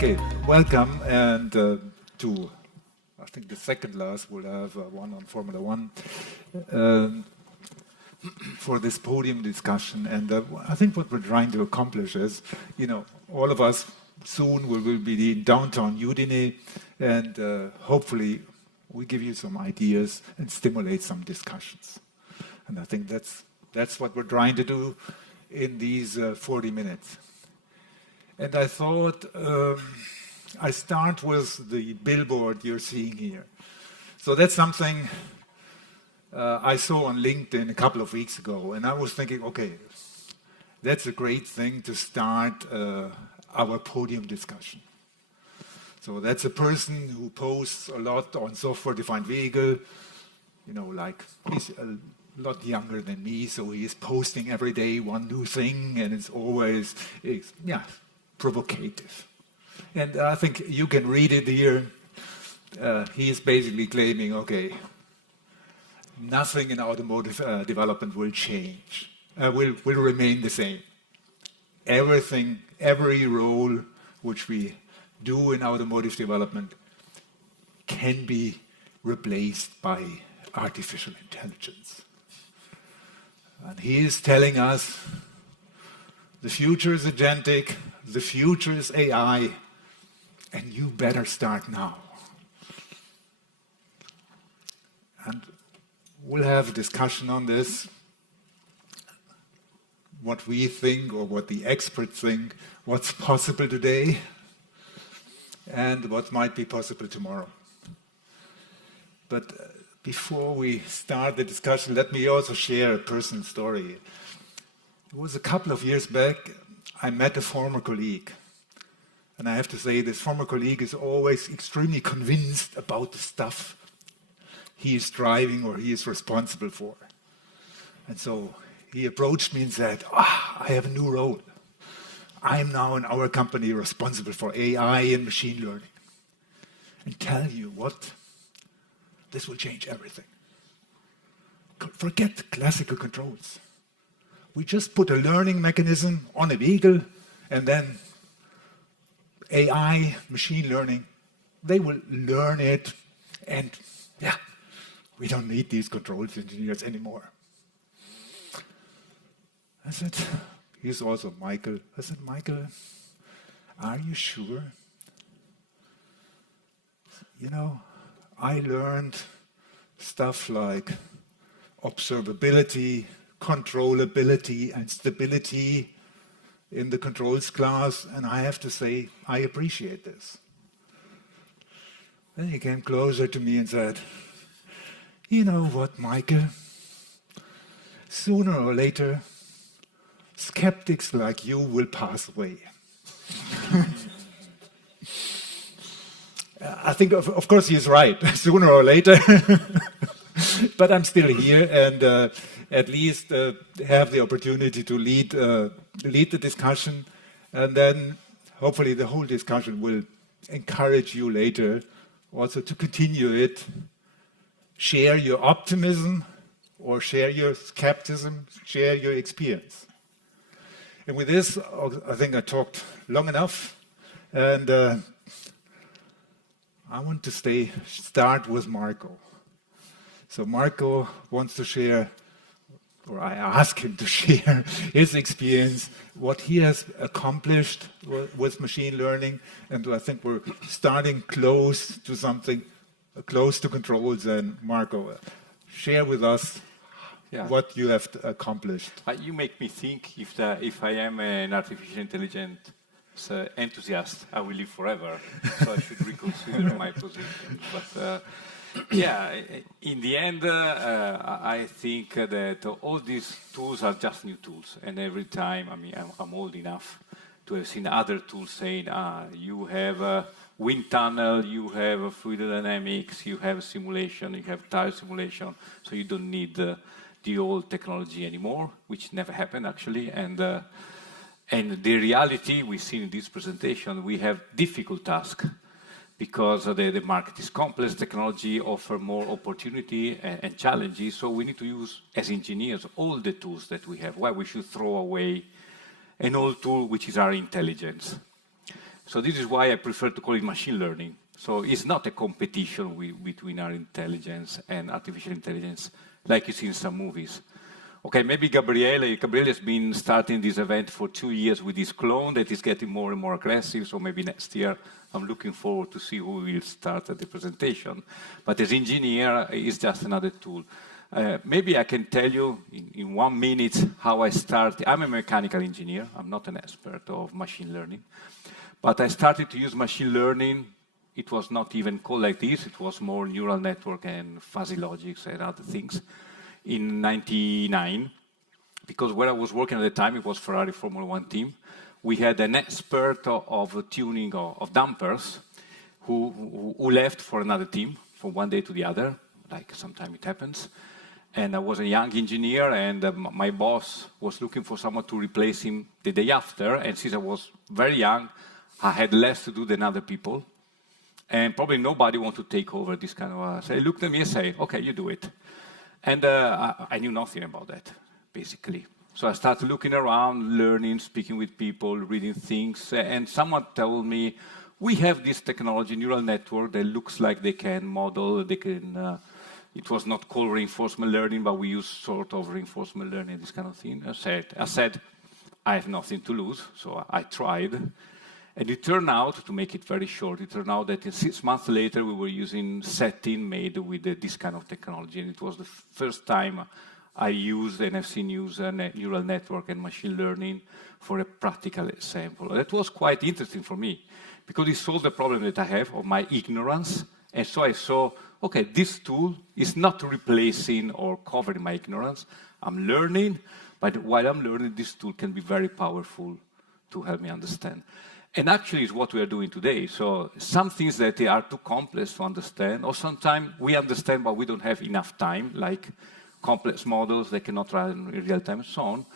Okay, welcome, and to, I think the second last, we'll have one on Formula One for this podium discussion. And I think what we're trying to accomplish is, all of us soon will be in downtown Udine, and hopefully we give you some ideas and stimulate some discussions. And I think that's what we're trying to do in these 40 minutes. And I thought I start with the billboard you're seeing here. So that's something I saw on LinkedIn a couple of weeks ago, and I was thinking, okay, that's a great thing to start our podium discussion. So that's a person who posts a lot on software-defined vehicle, like he's a lot younger than me, so he is posting every day one new thing, and it's always, provocative. And I think you can read it here. He is basically claiming, okay, nothing in automotive development will change, will remain the same. Everything, every role which we do in automotive development can be replaced by artificial intelligence. And he is telling us the future is agentic, the future is AI, and you better start now. And we'll have a discussion on this, what we think or what the experts think, what's possible today, and what might be possible tomorrow. But before we start the discussion, let me also share a personal story. It was a couple of years back, I met a former colleague. And I have to say, this former colleague is always extremely convinced about the stuff he is driving or he is responsible for. And so he approached me and said, I have a new role. I'm now in our company responsible for AI and machine learning. And tell you what, this will change everything. Forget classical controls. We just put a learning mechanism on a vehicle, and then AI, machine learning, they will learn it, and we don't need these controls engineers anymore. I said, he's also Michael. I said, Michael, are you sure? I learned stuff like observability, controllability, and stability in the controls class, and I have to say, I appreciate this. Then he came closer to me and said, you know what, Michael? Sooner or later, skeptics like you will pass away. I think, of course, he's right, sooner or later. But I'm still here, and at least have the opportunity to lead the discussion, and then hopefully the whole discussion will encourage you later also to continue it, share your optimism or share your skepticism, share your experience. And with this, I think I talked long enough, and I want to start with Marco. So Marco wants to share, or I ask him to share his experience, what he has accomplished with machine learning, and I think we're starting close to something, close to controls. And Marco, share with us what you have accomplished. You make me think if I am an artificial intelligence enthusiast, I will live forever, so I should reconsider my position. But in the end, I think that all these tools are just new tools. And every time, I'm old enough to have seen other tools saying, you have a wind tunnel, you have fluid dynamics, you have simulation, you have tire simulation, so you don't need the old technology anymore, which never happened, actually. And the reality we see in this presentation, we have difficult tasks, because the market is complex, technology offers more opportunity and challenges, so we need to use, as engineers, all the tools that we have. Why we should throw away an old tool, which is our intelligence. So this is why I prefer to call it machine learning. So it's not a competition between our intelligence and artificial intelligence, like you see in some movies. Okay, maybe Gabriele has been starting this event for 2 years with his clone that is getting more and more aggressive, so maybe next year I'm looking forward to see who will start at the presentation. But as engineer, it's just another tool. Maybe I can tell you in 1 minute how I started. I'm a mechanical engineer. I'm not an expert of machine learning. But I started to use machine learning. It was not even called like this. It was more neural network and fuzzy logics and other things in '99. Because where I was working at the time, it was Ferrari Formula 1 team. We had an expert of tuning of dampers who left for another team from one day to the other, like sometimes it happens. And I was a young engineer, and my boss was looking for someone to replace him the day after. And since I was very young, I had less to do than other people. And probably nobody wanted to take over this kind of... So he looked at me and said, okay, you do it. And I knew nothing about that, basically. So I started looking around, learning, speaking with people, reading things. And someone told me, we have this technology, neural network, that looks like they can model, they can... it was not called reinforcement learning, but we use sort of reinforcement learning, this kind of thing. I said, I have nothing to lose, so I tried. And it turned out, to make it very short, it turned out that 6 months later we were using setting made with this kind of technology. And it was the first time I used and have seen use a neural network and machine learning for a practical example. That was quite interesting for me, because it solved the problem that I have of my ignorance. And so I saw, okay, this tool is not replacing or covering my ignorance. I'm learning, but while I'm learning, this tool can be very powerful to help me understand. And actually, it's what we are doing today. So some things that are too complex to understand, or sometimes we understand, but we don't have enough time, like complex models that cannot run in real time and so on.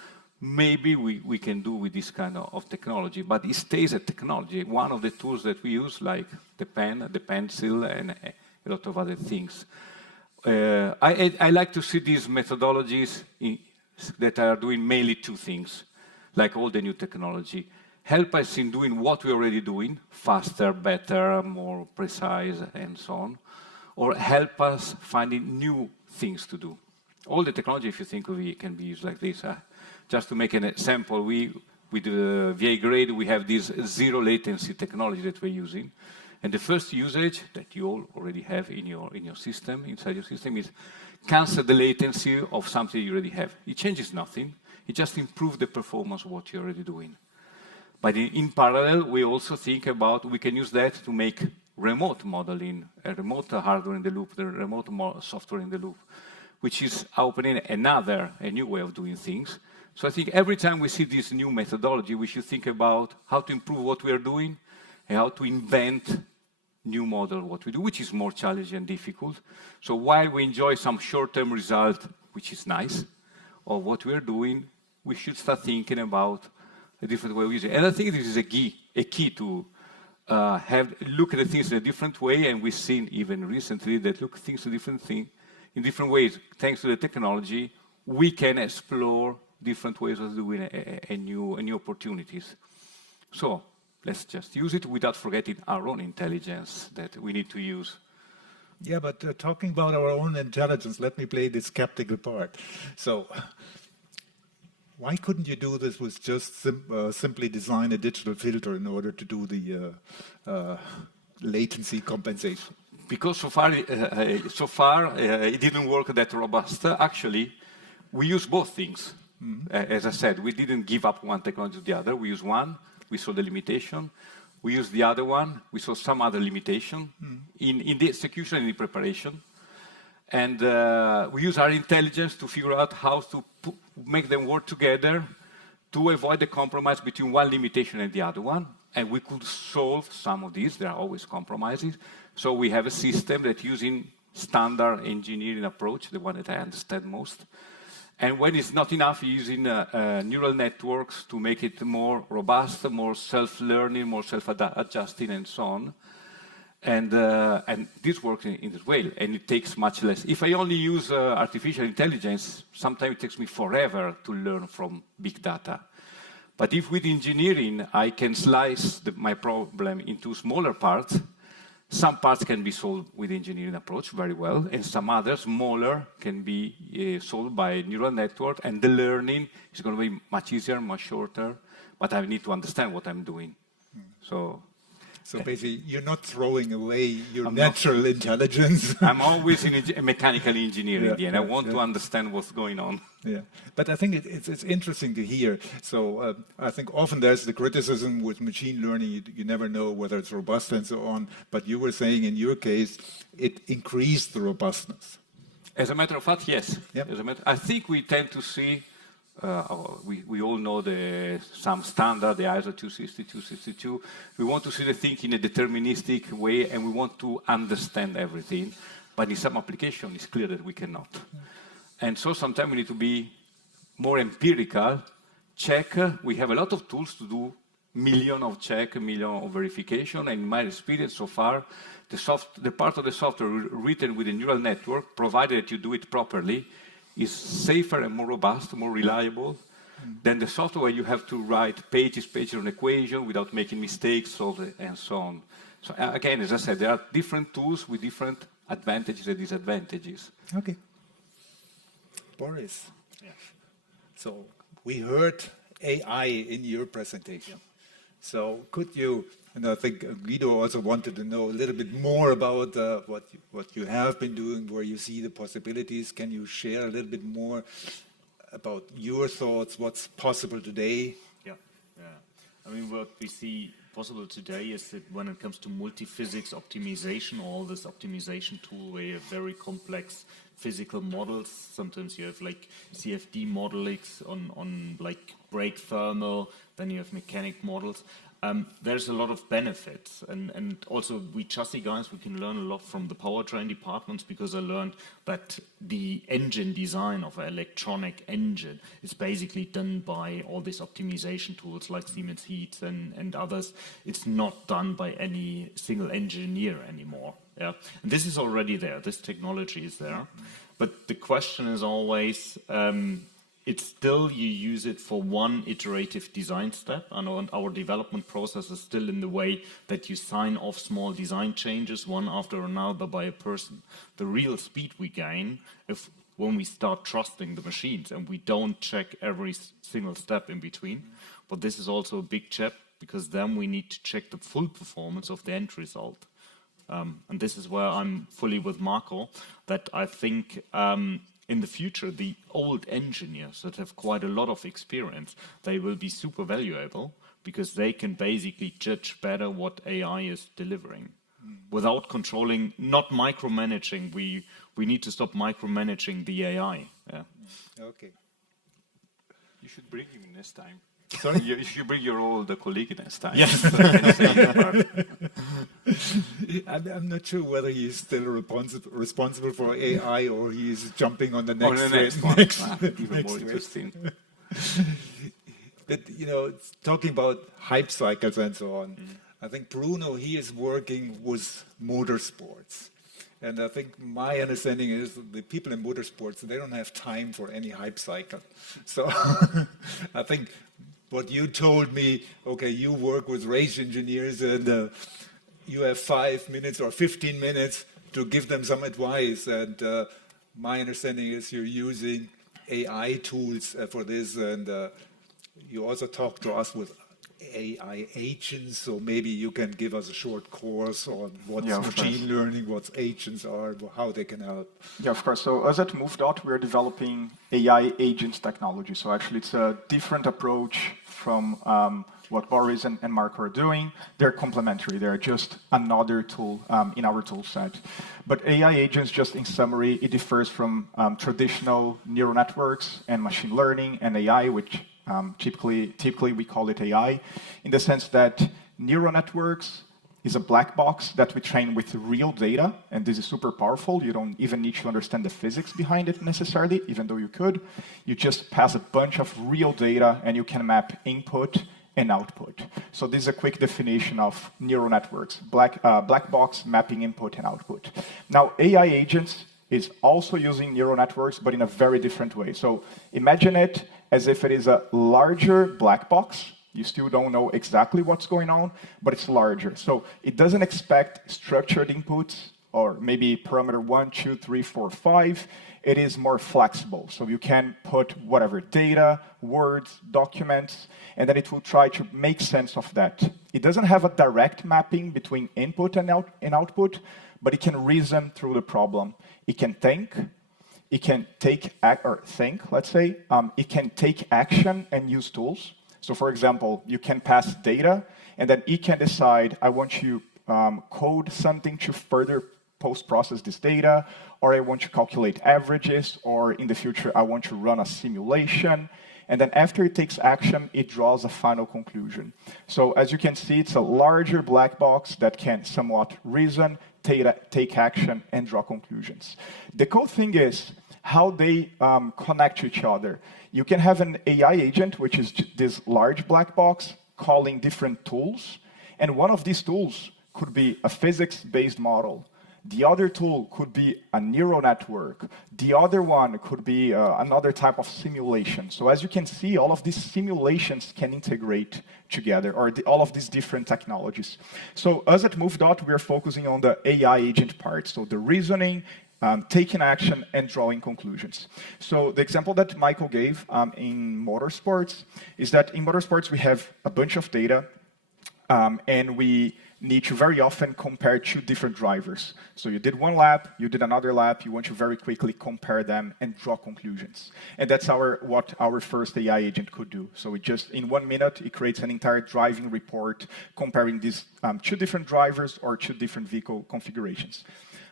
Maybe we can do with this kind of technology, but it stays a technology. One of the tools that we use, like the pen, the pencil, and a lot of other things. I like to see these methodologies that are doing mainly two things, like all the new technology. Help us in doing what we're already doing, faster, better, more precise, and so on, or help us finding new things to do. All the technology, if you think of it, can be used like this. Just to make an example, with the VA grade, we have this zero latency technology that we're using. And the first usage that you all already have in your system, inside your system, is cancel the latency of something you already have. It changes nothing. It just improves the performance of what you're already doing. But in parallel, we also think about, we can use that to make remote modeling, a remote hardware in the loop, the remote software in the loop, which is opening a new way of doing things. So I think every time we see this new methodology, we should think about how to improve what we are doing and how to invent new model of what we do, which is more challenging and difficult. So while we enjoy some short-term result, which is nice, of what we are doing, we should start thinking about a different way of using it. And I think this is a key to look at the things in a different way, and we've seen even recently that look at things in different ways. Thanks to the technology, we can explore different ways of doing new opportunities. So let's just use it without forgetting our own intelligence that we need to use. Yeah, but talking about our own intelligence, let me play the skeptical part. So why couldn't you do this with just simply design a digital filter in order to do the latency compensation? Because so far it didn't work that robust. Actually, we use both things. As I said, we didn't give up one technology to the other. We use one, we saw the limitation. We use the other one, we saw some other limitation in the execution and the preparation. And we use our intelligence to figure out how to make them work together to avoid the compromise between one limitation and the other one. And we could solve some of these. There are always compromises. So we have a system that using standard engineering approach, the one that I understand most. And when it's not enough, using neural networks to make it more robust, more self-learning, more self-adjusting, and so on. And this works in this way, and it takes much less. If I only use artificial intelligence, sometimes it takes me forever to learn from big data. But if with engineering I can slice my problem into smaller parts, some parts can be solved with the engineering approach very well, and some others, smaller, can be solved by neural network, and the learning is going to be much easier, much shorter, but I need to understand what I'm doing. So basically, you're not throwing away your natural intelligence. I'm always in mechanical engineering, and I want to understand what's going on. Yeah, but I think it's interesting to hear. So I think often there's the criticism with machine learning, you never know whether it's robust and so on, but you were saying in your case, it increased the robustness. As a matter of fact, yes. Yep. I think we tend to see, we all know some standard, the ISO 262. We want to see the thing in a deterministic way, and we want to understand everything. But in some application, it's clear that we cannot. And so sometimes we need to be more empirical, check. We have a lot of tools to do million of check, million of verification. And in my experience so far, the part of the software written with a neural network, provided that you do it properly, is safer and more robust, more reliable than the software where you have to write pages on equation without making mistakes, and so on. So again, as I said, there are different tools with different advantages and disadvantages. Okay. Boris. Yeah. So we heard AI in your presentation. So could you, and I think Guido also wanted to know a little bit more about what you have been doing, where you see the possibilities. Can you share a little bit more about your thoughts, what's possible today? Yeah. I mean, what we see possible today is that when it comes to multi-physics optimization, all this optimization tool where you have very complex physical models, sometimes you have like CFD models on like brake thermal, then you have mechanic models. There's a lot of benefits, and also we chassis guys, we can learn a lot from the powertrain departments, because I learned that the engine design of an electronic engine is basically done by all these optimization tools like Siemens Heat and others. It's not done by any single engineer anymore. Yeah, and this is already there. This technology is there, but the question is always. It's still, you use it for one iterative design step, and our development process is still in the way that you sign off small design changes one after another by a person. The real speed we gain when we start trusting the machines and we don't check every single step in between. But this is also a big chip, because then we need to check the full performance of the end result. And this is where I'm fully with Marco, that I think in the future, the old engineers that have quite a lot of experience, they will be super valuable, because they can basically judge better what AI is delivering without controlling, not micromanaging. We need to stop micromanaging the AI. Yeah. Okay. You should bring him next time. Sorry? You should bring your old colleague next time. Yes. I'm not sure whether he's still responsible for AI or he's jumping on the next one. Even next more interesting. But, talking about hype cycles and so on, I think Bruno, he is working with motorsports. And I think my understanding is the people in motorsports, they don't have time for any hype cycle. So I think what you told me, okay, you work with race engineers and you have 5 minutes or 15 minutes to give them some advice. And my understanding is you're using AI tools for this. And you also talk to us with AI agents, so maybe you can give us a short course on what's machine learning, what agents are, how they can help. Yeah, of course. So us at MOVEdot, we're developing AI agents technology. So actually it's a different approach from what Boris and Marco are doing. They're complementary. They're just another tool in our tool set. But AI agents, just in summary, it differs from traditional neural networks and machine learning and AI, which typically we call it AI, in the sense that neural networks is a black box that we train with real data, and this is super powerful. You don't even need to understand the physics behind it necessarily, even though you could. You just pass a bunch of real data, and you can map input and output. So this is a quick definition of neural networks, black box mapping input and output. Now, AI agents is also using neural networks, but in a very different way. So imagine it as if it is a larger black box. You still don't know exactly what's going on, but it's larger. So it doesn't expect structured inputs or maybe parameter 1, 2, 3, 4, 5. It is more flexible. So you can put whatever data, words, documents, and then it will try to make sense of that. It doesn't have a direct mapping between input and output, but it can reason through the problem. It can think, it can think, let's say. It can take action and use tools. So for example, you can pass data, and then it can decide, I want to code something to further post-process this data, or I want to calculate averages, or in the future, I want to run a simulation. And then after it takes action, it draws a final conclusion. So as you can see, it's a larger black box that can somewhat reason, take action, and draw conclusions. The cool thing is how they connect to each other. You can have an AI agent, which is this large black box, calling different tools. And one of these tools could be a physics-based model. The other tool could be a neural network. The other one could be another type of simulation. So as you can see, all of these simulations can integrate together, or all of these different technologies. So us at MOVEdot, we are focusing on the AI agent part. So the reasoning, taking action, and drawing conclusions. So the example that Michael gave in motorsports is that in motorsports, we have a bunch of data, and we need to very often compare two different drivers. So you did one lap, you did another lap, you want to very quickly compare them and draw conclusions. And that's what our first AI agent could do. So it just, in 1 minute, it creates an entire driving report comparing these two different drivers or two different vehicle configurations.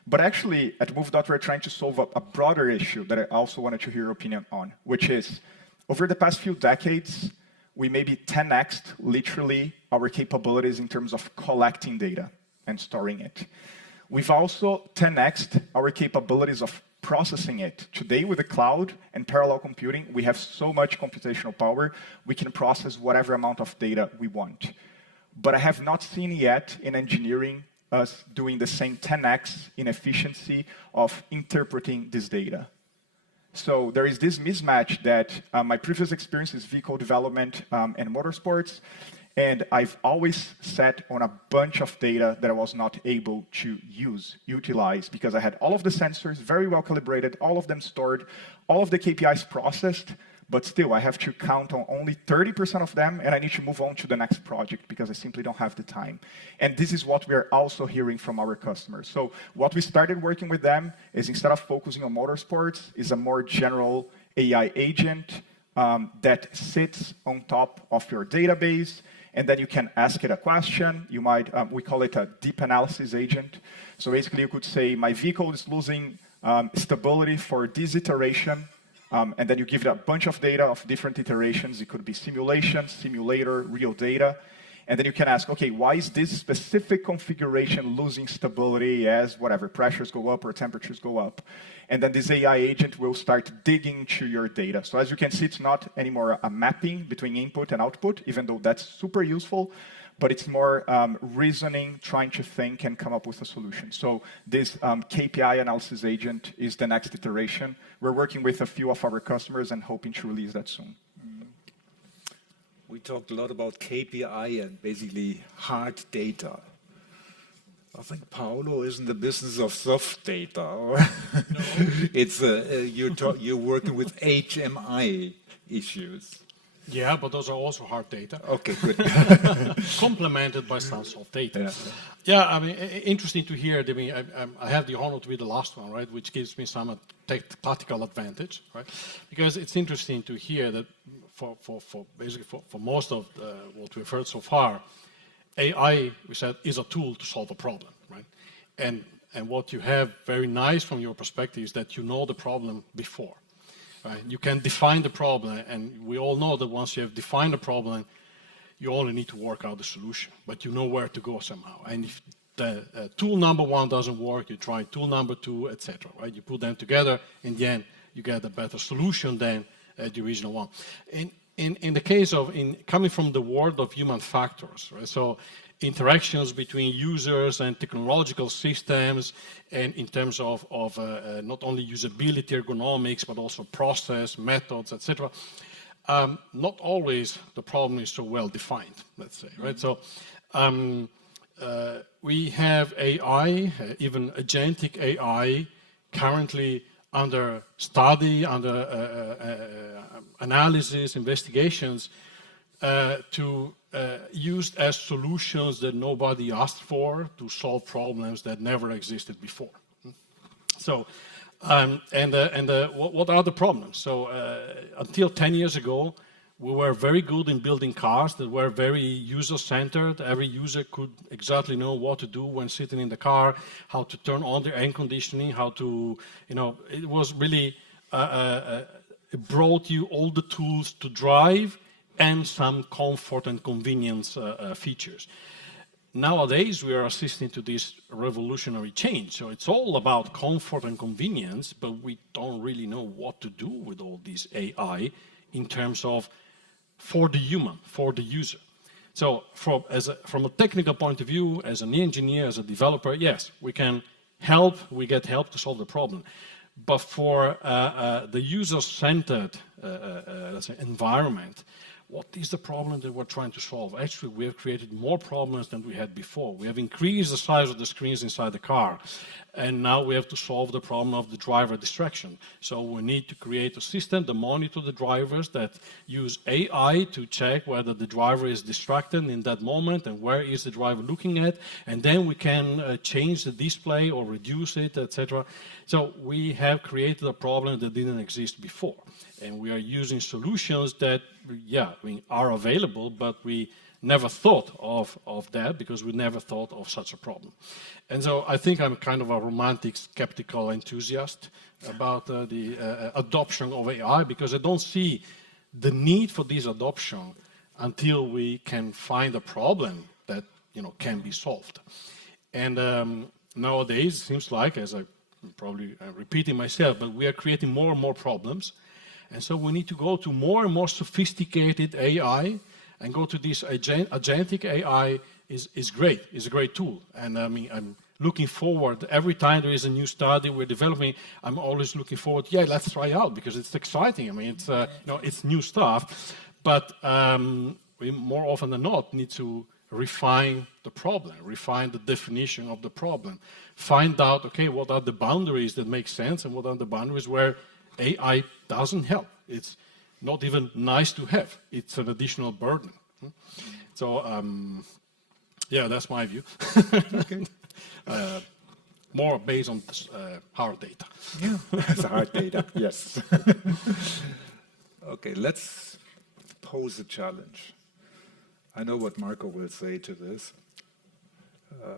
But actually, at MOVEdot, we're trying to solve a broader issue that I also wanted to hear your opinion on, which is, over the past few decades, we maybe 10x'd, literally, our capabilities in terms of collecting data and storing it. We've also 10x'd our capabilities of processing it. Today, with the cloud and parallel computing, we have so much computational power, we can process whatever amount of data we want. But I have not seen yet in engineering us doing the same 10x in efficiency of interpreting this data. So there is this mismatch that my previous experience is vehicle development and motorsports, and I've always sat on a bunch of data that I was not able to utilize, because I had all of the sensors very well calibrated, all of them stored, all of the KPIs processed, but still I have to count on only 30% of them, and I need to move on to the next project because I simply don't have the time. And this is what we are also hearing from our customers. So what we started working with them is, instead of focusing on motorsports, is a more general AI agent that sits on top of your database, and then you can ask it a question. You might, we call it a deep analysis agent. So basically you could say, my vehicle is losing stability for this iteration, and then you give it a bunch of data of different iterations. It could be simulation, simulator, real data. And then you can ask, okay, why is this specific configuration losing stability as whatever, pressures go up or temperatures go up? And then this AI agent will start digging to your data. So as you can see, it's not anymore a mapping between input and output, even though that's super useful, but it's more reasoning, trying to think and come up with a solution. So this KPI analysis agent is the next iteration. We're working with a few of our customers and hoping to release that soon. We talked a lot about KPI and basically hard data. I think Paolo is in the business of soft data. Or no. It's you're working with HMI issues. Yeah, but those are also hard data. Okay, good. Complemented by some soft data. Yeah. Yeah, I mean, interesting to hear. I mean, I have the honor to be the last one, right? Which gives me some tactical advantage, right? Because it's interesting to hear that for most of what we've heard so far, AI, we said, is a tool to solve a problem, right? And what you have very nice from your perspective is that you know the problem before. Right? You can define the problem, and we all know that once you have defined the problem, you only need to work out the solution, but you know where to go somehow. And if the tool number 1 doesn't work, you try tool number 2, etc. Right? You put them together, and then you get a better solution than the original one. In the case of coming from the world of human factors, right? So interactions between users and technological systems, and in terms of not only usability, ergonomics, but also process, methods, etc. not always the problem is so well defined, let's say, right? So we have AI, even agentic AI, currently under study, under analysis, investigations, to used as solutions that nobody asked for to solve problems that never existed before. So, what are the problems? So, until 10 years ago, we were very good in building cars that were very user-centered. Every user could exactly know what to do when sitting in the car, how to turn on the air conditioning, how to, it was really, it brought you all the tools to drive and some comfort and convenience features. Nowadays, we are assisting to this revolutionary change. So it's all about comfort and convenience, but we don't really know what to do with all this AI in terms of for the human, for the user. So from a technical point of view, as an engineer, as a developer, yes, we can help, we get help to solve the problem. But for the user-centered let's say environment, what is the problem that we're trying to solve? Actually, we have created more problems than we had before. We have increased the size of the screens inside the car, and now we have to solve the problem of the driver distraction. So we need to create a system to monitor the drivers that use AI to check whether the driver is distracted in that moment and where is the driver looking at, and then we can change the display or reduce it, etc. So we have created a problem that didn't exist before. And we are using solutions that, are available, but we never thought of that because we never thought of such a problem. And so I think I'm kind of a romantic, skeptical enthusiast about the adoption of AI, because I don't see the need for this adoption until we can find a problem that can be solved. And nowadays, it seems like, as I'm probably repeating myself, but we are creating more and more problems. And so we need to go to more and more sophisticated AI, and go to this agentic AI is great, is a great tool. And I mean, I'm looking forward, every time there is a new study we're developing, I'm always looking forward, let's try out, because it's exciting. I mean, it's, it's new stuff, but we more often than not need to refine the problem, refine the definition of the problem, find out, okay, what are the boundaries that make sense and what are the boundaries where AI doesn't help. It's not even nice to have. It's an additional burden. So, that's my view. Okay. More based on hard data. Yeah, it's hard data, yes. Okay, let's pose a challenge. I know what Marco will say to this.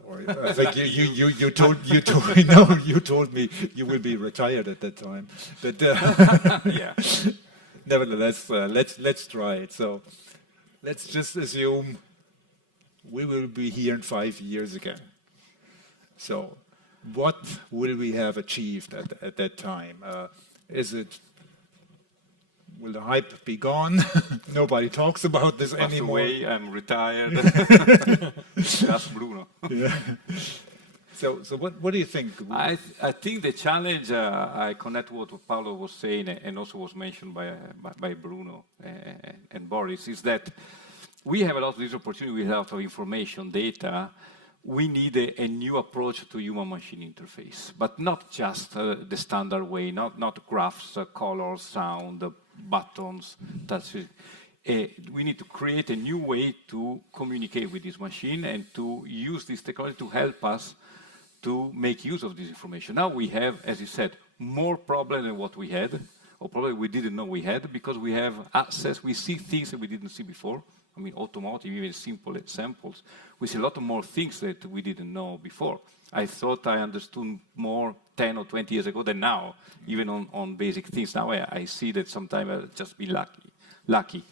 Or I think you told me you will be retired at that time. But nevertheless, let's try it. So let's just assume we will be here in 5 years again. So what will we have achieved at that time? Will the hype be gone? Nobody talks about this anymore. Away, I'm retired. Ask Bruno. Yeah. So what do you think? I think the challenge, I connect what Paolo was saying and also was mentioned by Bruno and Boris, is that we have a lot of this opportunity with a lot of information, data. We need a new approach to human-machine interface, but not just the standard way, not graphs, colors, sound, buttons. We need to create a new way to communicate with this machine and to use this technology to help us to make use of this information. Now we have, as you said, more problems than what we had, or probably we didn't know we had, because we have access, we see things that we didn't see before. I mean, automotive, even simple examples. We see a lot more things that we didn't know before. I thought I understood more 10 or 20 years ago than now, even on basic things. Now I see that sometimes I'll just be lucky.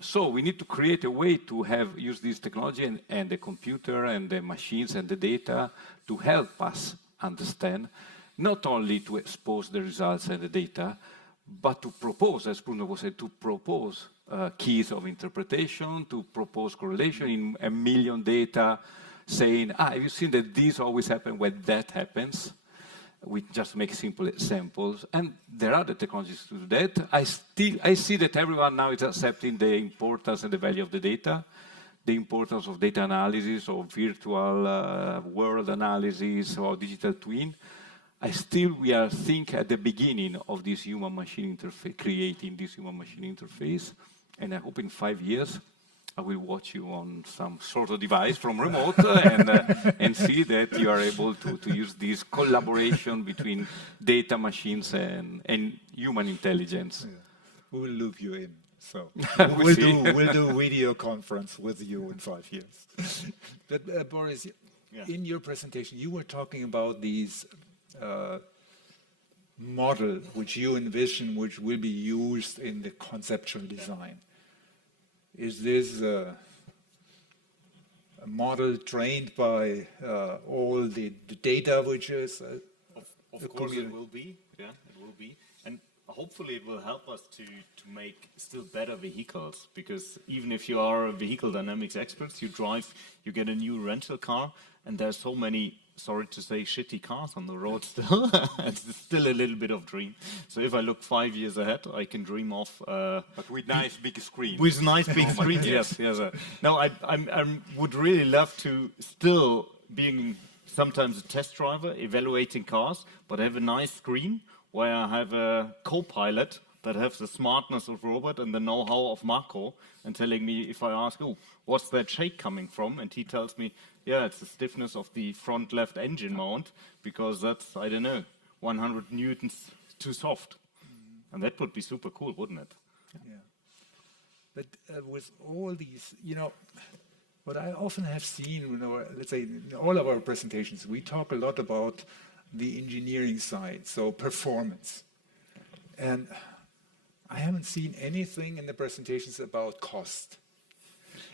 So we need to create a way to use this technology and the computer and the machines and the data to help us understand, not only to expose the results and the data, but to propose, as Bruno was saying, to propose keys of interpretation, to propose correlation in 1 million data, saying, have you seen that this always happens when that happens? We just make simple samples, and there are the technologies to do that. I see that everyone now is accepting the importance and the value of the data, the importance of data analysis, or virtual world analysis, or digital twin. We are at the beginning of this human-machine interface, creating this human-machine interface, and I hope in 5 years I will watch you on some sort of device from remote and see that you are able to use this collaboration between data machines and human intelligence. Yeah. We will loop you in. So We'll we'll do video conference with you in 5 years. But Boris, in your presentation, you were talking about these model which you envision, which will be used in the conceptual design. Is this a model trained by all the data which is... Of course it will be, it will be. And hopefully it will help us to make still better vehicles, because even if you are a vehicle dynamics expert, you get a new rental car, and there's so many, sorry to say, shitty cars on the road still. It's still a little bit of dream. So if I look 5 years ahead, I can dream of... but with nice big screens. With nice big screens, yes. No, I would really love to still being sometimes a test driver, evaluating cars, but have a nice screen where I have a co-pilot that has the smartness of Robert and the know-how of Marco, and telling me, if I ask, oh, what's that shake coming from? And he tells me, yeah, it's the stiffness of the front left engine mount, because that's, I don't know, 100 newtons too soft. And that would be super cool, wouldn't it? Yeah. But with all these, what I often have seen, let's say, in all of our presentations, we talk a lot about the engineering side, so performance. And I haven't seen anything in the presentations about cost.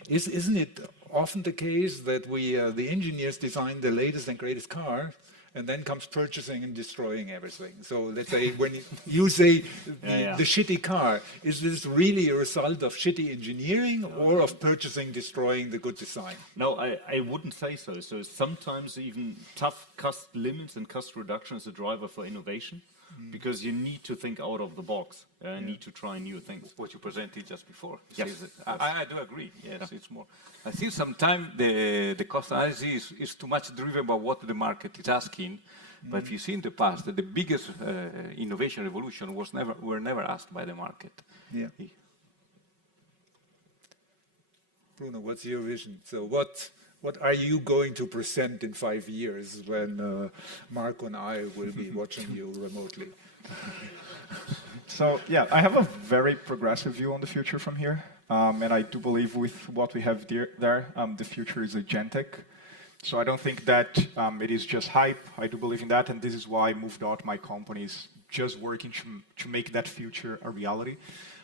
Isn't it often the case that the engineers design the latest and greatest car, and then comes purchasing and destroying everything? So let's say when you say the shitty car, is this really a result of shitty engineering or of purchasing destroying the good design? No, I wouldn't say so. So sometimes even tough cost limits and cost reduction is a driver for innovation. Because you need to think out of the box, need to try new things. What you presented just before. Yes. I do agree. Yes, it's more. I think sometimes the cost analysis is too much driven by what the market is asking. But if you see in the past that the biggest innovation revolution were never asked by the market. Yeah. Bruno, what's your vision? So what are you going to present in 5 years when Marco and I will be watching you remotely? So yeah, I have a very progressive view on the future from here. And I do believe with what we have there, the future is agentic. So I don't think that it is just hype. I do believe in that. And this is why MOVEdot, my company, is just working to make that future a reality.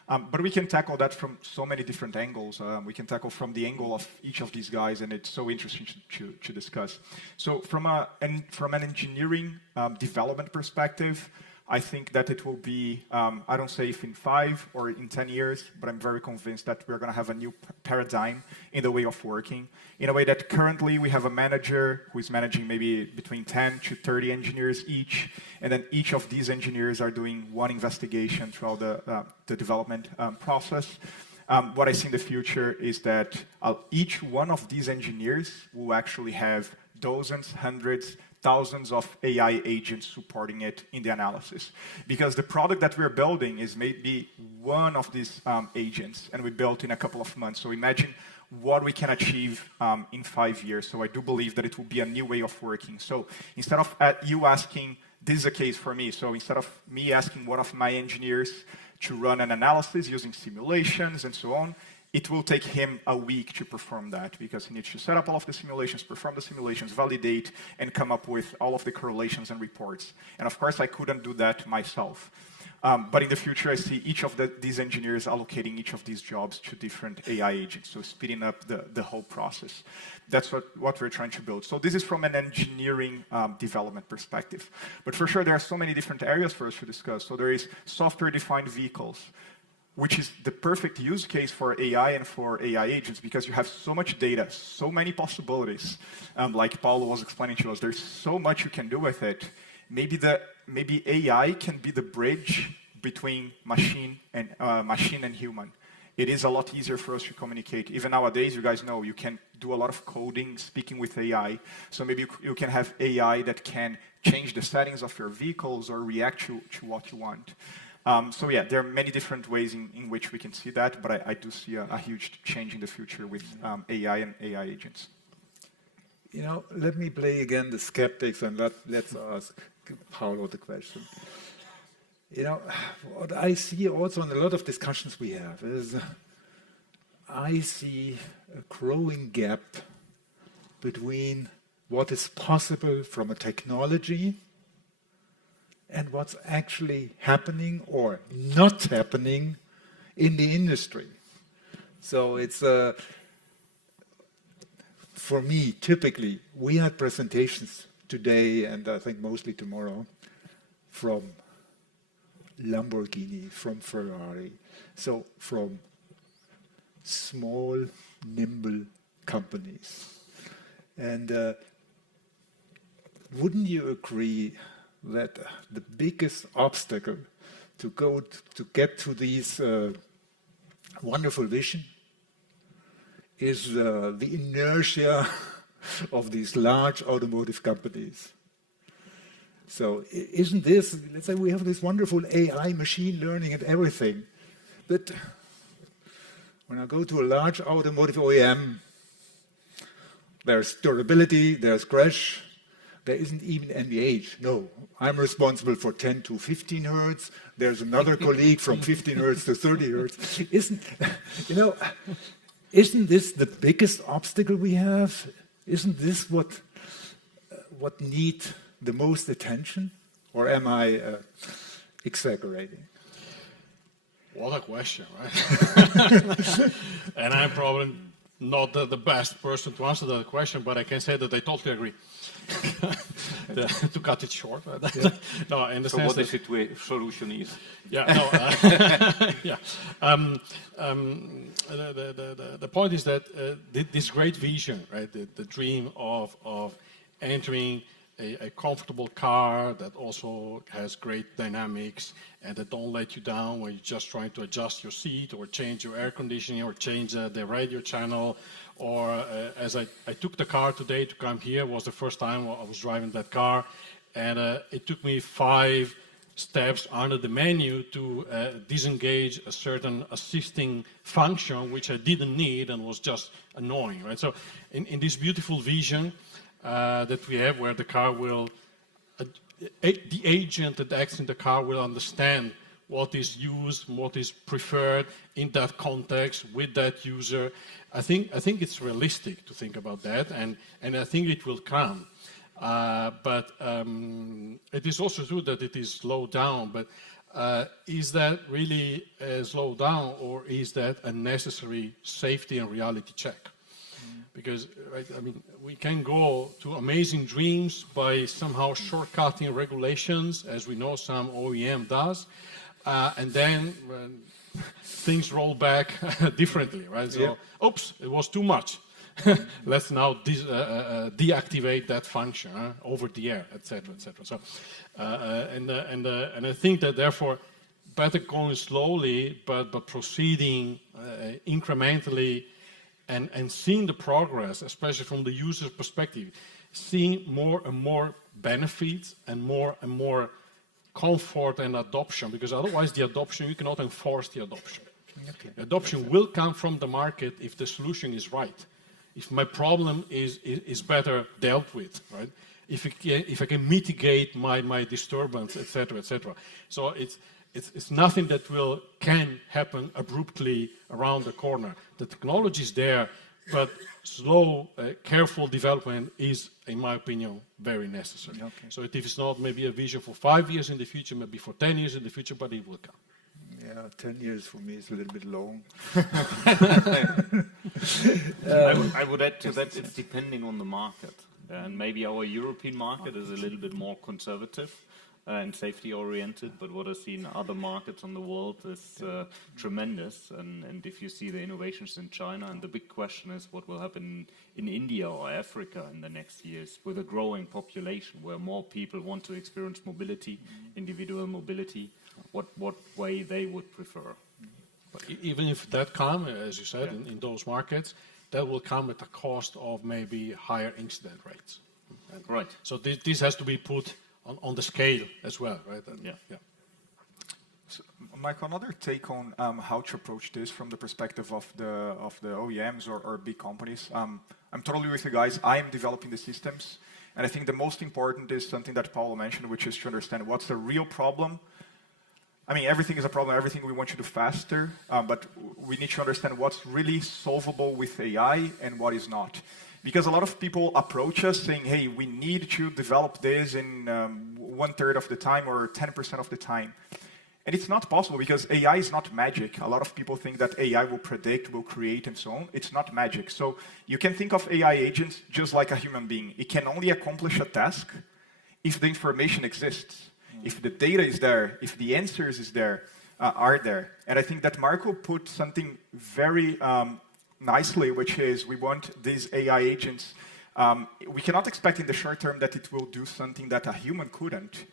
But we can tackle that from so many different angles. We can tackle from the angle of each of these guys, and it's so interesting to discuss. So from an engineering development perspective, I think that it will be, I don't say if in 5 or in 10 years, but I'm very convinced that we're going to have a new paradigm in the way of working, in a way that currently we have a manager who is managing maybe between 10 to 30 engineers each, and then each of these engineers are doing one investigation throughout the development process. What I see in the future is that each one of these engineers will actually have dozens, hundreds, thousands of AI agents supporting it in the analysis. Because the product that we're building is maybe one of these agents, and we built in a couple of months. So imagine what we can achieve in 5 years. So I do believe that it will be a new way of working. So instead of you asking, this is a case for me, so instead of me asking one of my engineers to run an analysis using simulations and so on, it will take him a week to perform that, because he needs to set up all of the simulations, perform the simulations, validate, and come up with all of the correlations and reports. And of course, I couldn't do that myself. But in the future, I see each of these engineers allocating each of these jobs to different AI agents, so speeding up the whole process. That's what we're trying to build. So this is from an engineering development perspective. But for sure, there are so many different areas for us to discuss. So there is software-defined vehicles, which is the perfect use case for AI and for AI agents, because you have so much data, so many possibilities. Like Paulo was explaining to us, there's so much you can do with it. maybe AI can be the bridge between machine and human. It is a lot easier for us to communicate. Even nowadays, you guys know you can do a lot of coding, speaking with AI. So maybe you can have AI that can change the settings of your vehicles or react to what you want. So yeah, there are many different ways in which we can see that, but I do see a huge change in the future with AI and AI agents. You know, let me play again the skeptics and let's ask Paolo the question. You know, what I see also in a lot of discussions we have is I see a growing gap between what is possible from a technology and what's actually happening or not happening in the industry. So it's for me, typically, we had presentations today and I think mostly tomorrow from Lamborghini, from Ferrari, so from small, nimble companies. And wouldn't you agree that the biggest obstacle to get to these wonderful vision is the inertia of these large automotive companies? So isn't this, let's say we have this wonderful AI, machine learning and everything, but when I go to a large automotive OEM, there's durability, there's crash, there isn't even NVH. No, I'm responsible for 10 to 15 hertz. There's another colleague from 15 hertz to 30 hertz. Isn't this the biggest obstacle we have? Isn't this what need the most attention? Or am I exaggerating? What a question, right? And I'm probably not the best person to answer that question, but I can say that I totally agree. To cut it short. Yeah. No, in the so sense what the solution is? Yeah, no, yeah. The point is that this great vision, right, the dream of entering a comfortable car that also has great dynamics and that don't let you down when you're just trying to adjust your seat or change your air conditioning or change the radio channel. Or as I took the car today to come here, was the first time I was driving that car, and it took me 5 steps under the menu to disengage a certain assisting function which I didn't need and was just annoying, right? So in this beautiful vision that we have where the car will, the agent that acts in the car will understand what is used, what is preferred in that context with that user. I think it's realistic to think about that, and I think it will come. But it is also true that it is slowed down. But is that really slowed down, or is that a necessary safety and reality check? Because right, I mean, we can go to amazing dreams by somehow shortcutting regulations, as we know some OEM does, and then things roll back differently, right? So, yeah. Oops, it was too much. Let's now deactivate that function over the air, etc., etc. So, and I think that therefore, better going slowly, but proceeding incrementally, and seeing the progress, especially from the user's perspective, seeing more and more benefits and more comfort and adoption, because otherwise the adoption, you cannot enforce the adoption. Okay. Adoption will come from the market if the solution is right. If my problem is better dealt with, right? If I can mitigate my disturbance, etc., etc. So it's nothing that can happen abruptly around the corner. The technology is there, but slow, careful development is, in my opinion, very necessary. Okay. So if it's not maybe a vision for 5 years in the future, maybe for 10 years in the future, but it will come. Yeah, 10 years for me is a little bit long. I would add to that, it's depending on the market. And maybe our European market is a little bit more conservative. and safety oriented, but what I see in other markets on the world is tremendous. And if you see the innovations in China, and the big question is what will happen in India or Africa in the next years with a growing population where more people want to experience mobility, individual mobility, what way they would prefer. But even if that come, as you said, in those markets, that will come at the cost of maybe higher incident rates. Right. So this has to be put on the scale as well, right? And, yeah. So, Michael, another take on how to approach this from the perspective of the OEMs or big companies. I'm totally with you guys. I'm developing the systems, and I think the most important is something that Paulo mentioned, which is to understand what's the real problem. I mean, everything is a problem, everything we want to do faster, but we need to understand what's really solvable with AI and what is not. Because a lot of people approach us saying, hey, we need to develop this in 1/3 of the time or 10% of the time. And it's not possible because AI is not magic. A lot of people think that AI will predict, will create, and so on. It's not magic. So you can think of AI agents just like a human being. It can only accomplish a task if the information exists, if the data is there, if the answers are there. And I think that Marco put something very nicely, which is we want these AI agents. We cannot expect in the short term that it will do something that a human couldn't,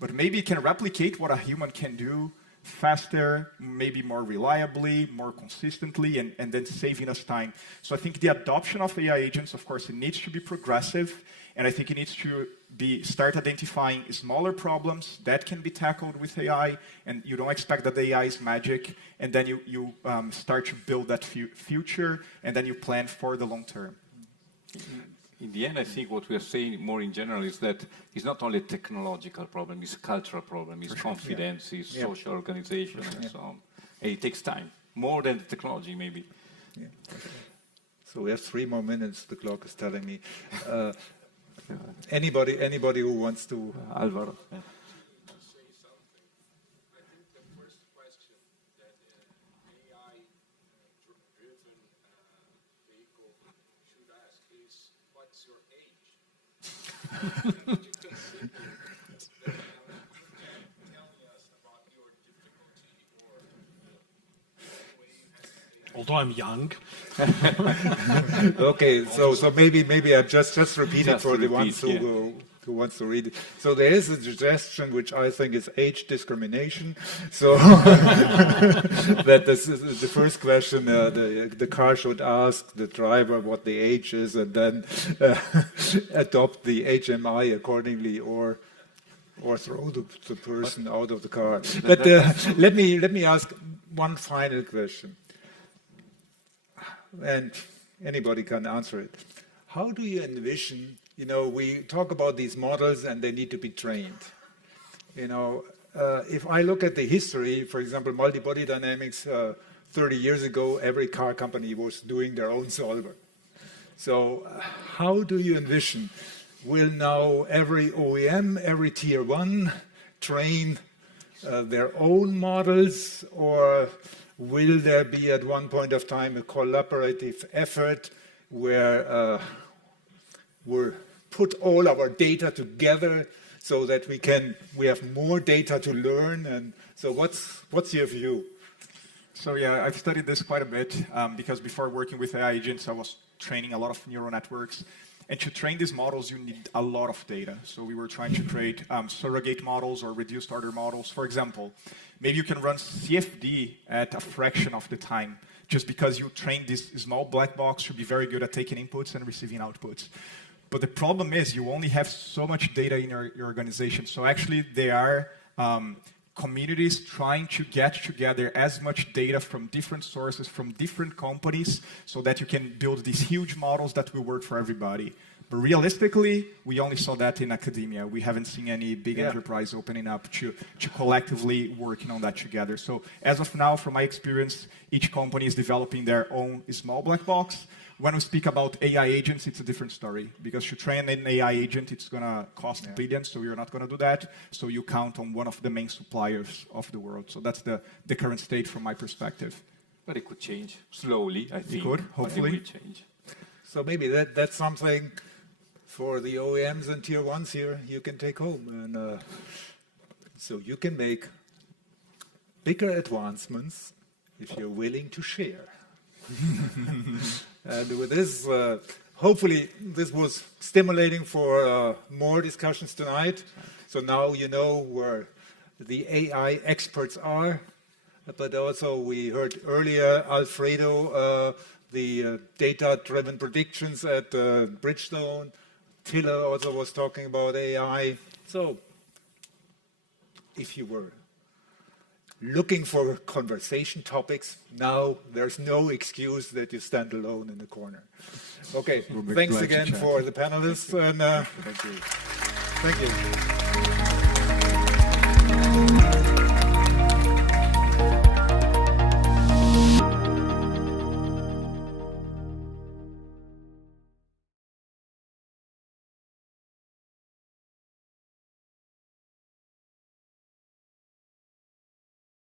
but maybe it can replicate what a human can do faster, maybe more reliably, more consistently, and then saving us time. So I think the adoption of AI agents, of course, it needs to be progressive, and I think it needs to start identifying smaller problems that can be tackled with AI, and you don't expect that the AI is magic, and then you start to build that future, and then you plan for the long term. In the end, I think what we are saying more in general is that it's not only a technological problem, it's a cultural problem, it's confidence, it's social organization, and so on. And it takes time, more than the technology, maybe. Yeah. So we have 3 more minutes, the clock is telling me. Anybody who wants to... Alvaro. Yeah. although I'm young. Okay, so maybe I just repeat it for the ones who wants to read it. So there is a suggestion which I think is age discrimination. So that this is the first question, the car should ask the driver what the age is and then adopt the HMI accordingly, or throw the person out of the car. But let me ask one final question, and anybody can answer it. How do you envision? We talk about these models and they need to be trained. If I look at the history, for example, multi-body dynamics, 30 years ago, every car company was doing their own solver. So how do you envision? Will now every OEM, every tier 1 train their own models, or will there be at one point of time a collaborative effort where we're put all our data together so that we have more data to learn? And so what's your view? So yeah, I've studied this quite a bit because before working with AI agents, I was training a lot of neural networks. And to train these models, you need a lot of data. So we were trying to create surrogate models or reduced order models. For example, maybe you can run CFD at a fraction of the time, just because you train this small black box to be very good at taking inputs and receiving outputs. But the problem is you only have so much data in your organization. So actually there are communities trying to get together as much data from different sources, from different companies, so that you can build these huge models that will work for everybody. But realistically, we only saw that in academia. We haven't seen any big enterprise opening up to collectively working on that together. So as of now, from my experience, each company is developing their own small black box. When we speak about AI agents, it's a different story, because to train an AI agent, it's going to cost billions, so you're not going to do that. So you count on one of the main suppliers of the world. So that's the current state from my perspective. But it could change slowly, I think. It could, hopefully. It will change. So maybe that's something for the OEMs and tier 1s here you can take home. And So you can make bigger advancements if you're willing to share. And with this, hopefully this was stimulating for more discussions tonight. So now you know where the AI experts are, but also we heard earlier Alfredo, the data-driven predictions at Bridgestone. Tiller also was talking about AI. So if you were looking for conversation topics, now there's no excuse that you stand alone in the corner. Okay, thanks again for the panelists. And, Thank you. Thank you.